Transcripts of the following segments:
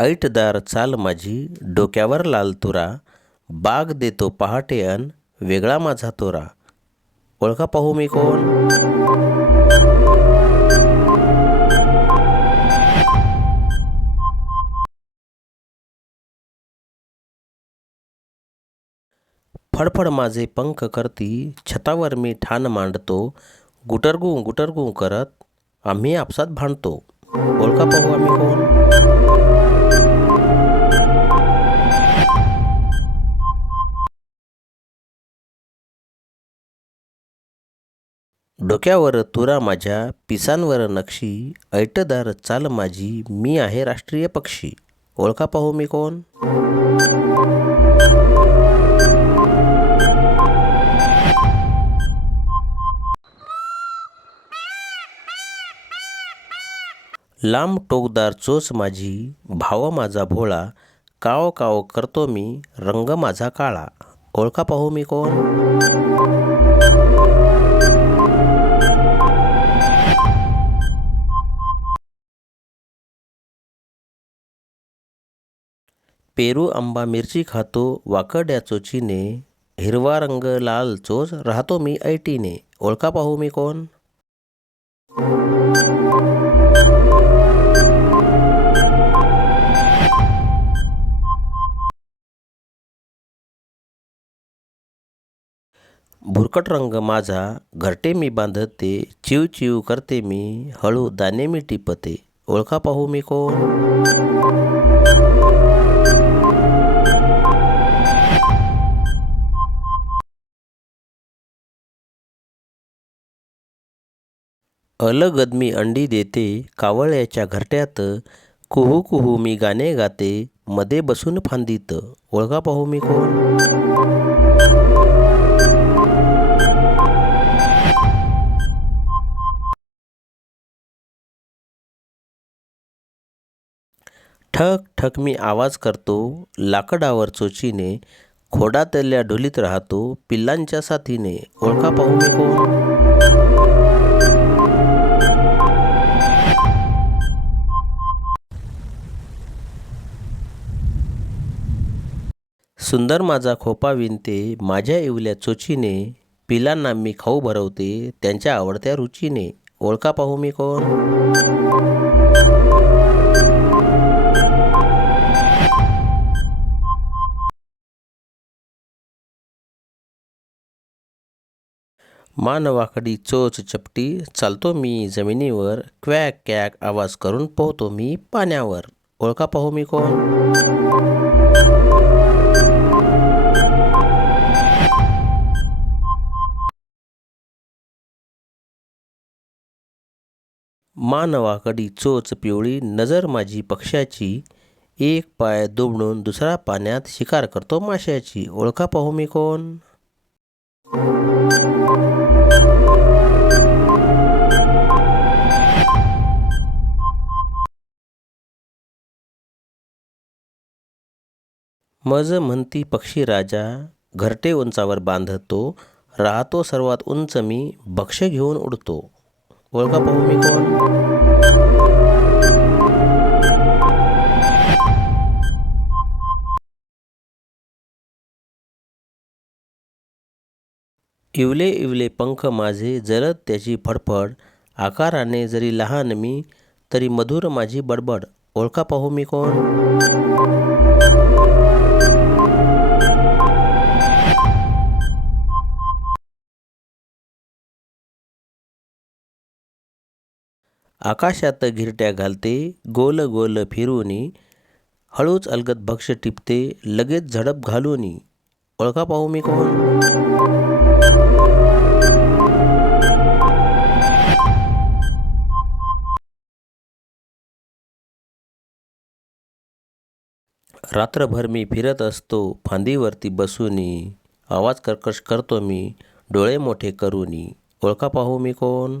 ऐटदार चाल माझी डोक्यावर लाल तुरा बाग देतो पहाटे अन वेगळा माझा तोरा. ओळखा पाहू मी कोण? फडफड माझे पंख करती छतावर मी ठाण मांडतो. गुटरगुं गुटरगुं करत आम्ही आपसात भांडतो. ओळखा पाहू आम्ही कोण? डोक्यावर तुरा माझ्या पिसांवर नक्षी ऐटदार चाल माझी मी आहे राष्ट्रीय पक्षी. ओळखा पाहू मी कोण? लांब टोकदार चोच माझी भाव माझा भोळा काव काव करतो मी रंग माझा काळा. ओळखा पाहू मी कोण? पेरू आंबा मिरची खातो वाकड्या चोचीने हिरवा रंग लाल चोच राहतो मी ऐटीने. ओळखा पाहू मी कोण? भुरकट रंग माझा घरटे मी बांधते चिव चिव करते मी हळू दाणे मी टिपते. ओळखा पाहू मी कोण? अलगद मी अंडी देते कावळ्याच्या घरट्यात. कुहू कुहू मी गाणे गाते मध्ये बसून फांदीत. ओळखा पाहू मी कोण? ठक ठक मी आवाज करतो लाकडावर चोचीने. खोडातल्या ढोलीत राहतो पिल्लांच्या साथीने. ओळखा पाहू मी कोण? सुंदर माझा खोपा विणते माझ्या इवल्या चोचीने पिलांना मी खाऊ भरवते त्यांच्या आवडत्या रुचीने. ओळखा पाहू मी कोण? मानवाकडी चोच चपटी चालतो मी जमिनीवर क्वॅक कॅक आवाज करून पोहतो मी पाण्यावर. ओळखा पाहू मी कोण? मानवाकडी चोच पिवळी नजर माझी पक्ष्याची. एक पाय दुबडून दुसरा पाण्यात शिकार करतो माशाची ओळखा पाहू मी कोण? मज म्हणती पक्षी राजा घरटे उंचावर बांधतो. राहतो सर्वात उंच मी भक्ष घेऊन उडतो. ओळखा पाहू मी कोण इवले इवले पंख माझे जलद त्याची फडफड. आकाराने जरी लहान मी तरी मधुर माझी बडबड. ओळखा पाहू मी कोण? आकाशात घिरट्या घालते गोल गोल फिरूनी हळूच अलगत भक्ष टिपते लगेच झडप घालूनी ओळखा पाहू मी कोण? रात्रभर मी फिरत असतो फांदीवरती बसूनी आवाज कर्कश करतो मी डोळे मोठे करूनी ओळखा पाहू मी कोण?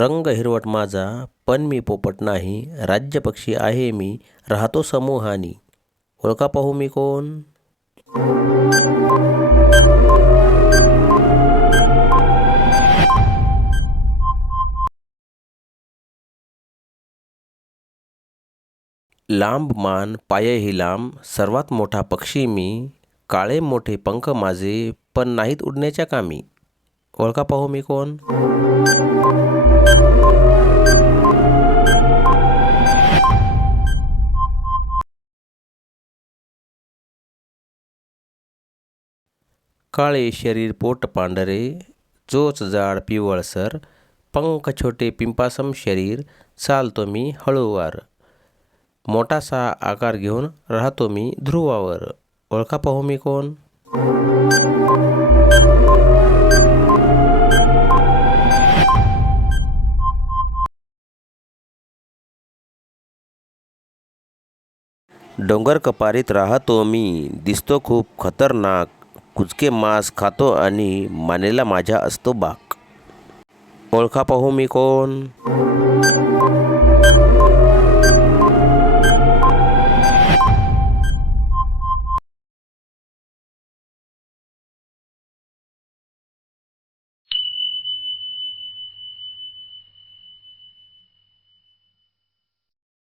रंग हिरवट माझा पण मी पोपट नाही राज्यपक्षी आहे मी राहतो समूहानी. ओळखा पाहू मी कोण? लांब मान पायही लांब सर्वात मोठा पक्षी मी काळे मोठे पंख माझे पण नाहीत उडण्याच्या कामी. ओळखा पाहू मी कोण? काळे शरीर पोट पांढरे चोच जाड पिवळसर पंख छोटे पिंपासम शरीर चालतो मी हळूवार. मोठासा आकार घेऊन राहतो मी ध्रुवावर. ओळखा पाहू मी कोण? डोंगर कपारीत राहतो मी. दिसतो खूप खतरनाक. कुचके मांस खातो आणि मानेला माझ्या असतो बाक. ओळखा पाहू मी कोण?